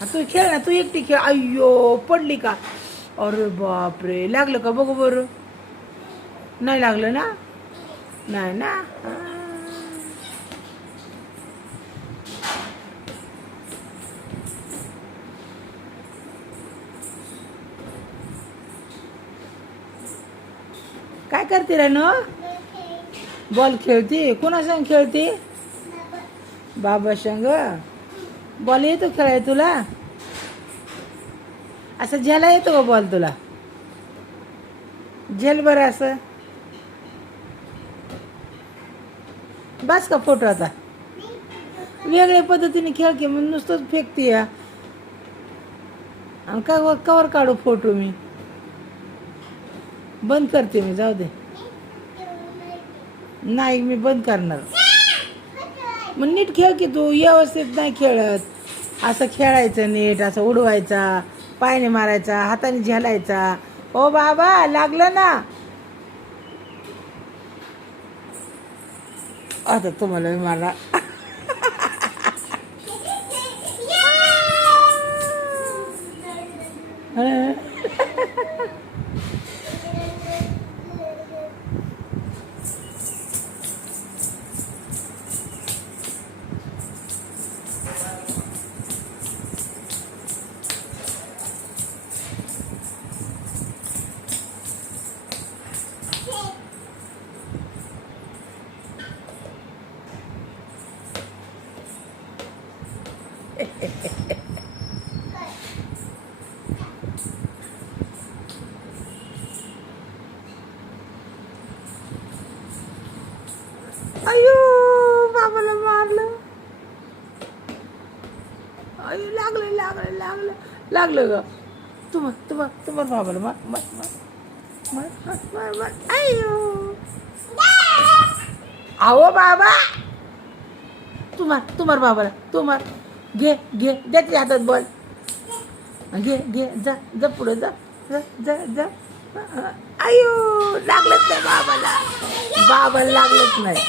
हा, तू खेळ ना, तू एकटी खेळ. अय्यो, पडली का? अरे बापरे, लागलं का बघू बरं. नाही लागलं ना? नाही ना. काय करते रे नो? बॉल खेळती? कोणा संग खेळती? बाबा संग. बॉल येतो खेळाय तुला? असं झेला येतो का बॉल तुला? झेल बरं असं. बस का फोटो आता? वेगळ्या पद्धतीने खेळ की, मग नुसतंच फेकते या. आणि का कवर काढू फोटो मी? बंद करते मी, जाऊ दे. नाही, मी बंद करणार. मग नीट खेळ की तू, व्यवस्थित नाही खेळत. असं खेळायचं नीट, असं उडवायचा, पायाने मारायचा, हाताने झेलायचा. ओ बाबा, लागलं ना? आता तुम्हाला मला अयो, बाबाला मारलं. अयो, लागलं लागलं लागलं लागलं ग. तुम्हाला बाबाला मार मार मार मार मार मार मार. अयो, आहो बाबा, तुम्हार बाबाला तुम्हार. घे घे, द्या त्याच्या हातात बॉल. घे घे, जा जा पुढे जा जा जा जा. अयो, लागलंच नाही बाबाला. बाबाला लागलंच नाही.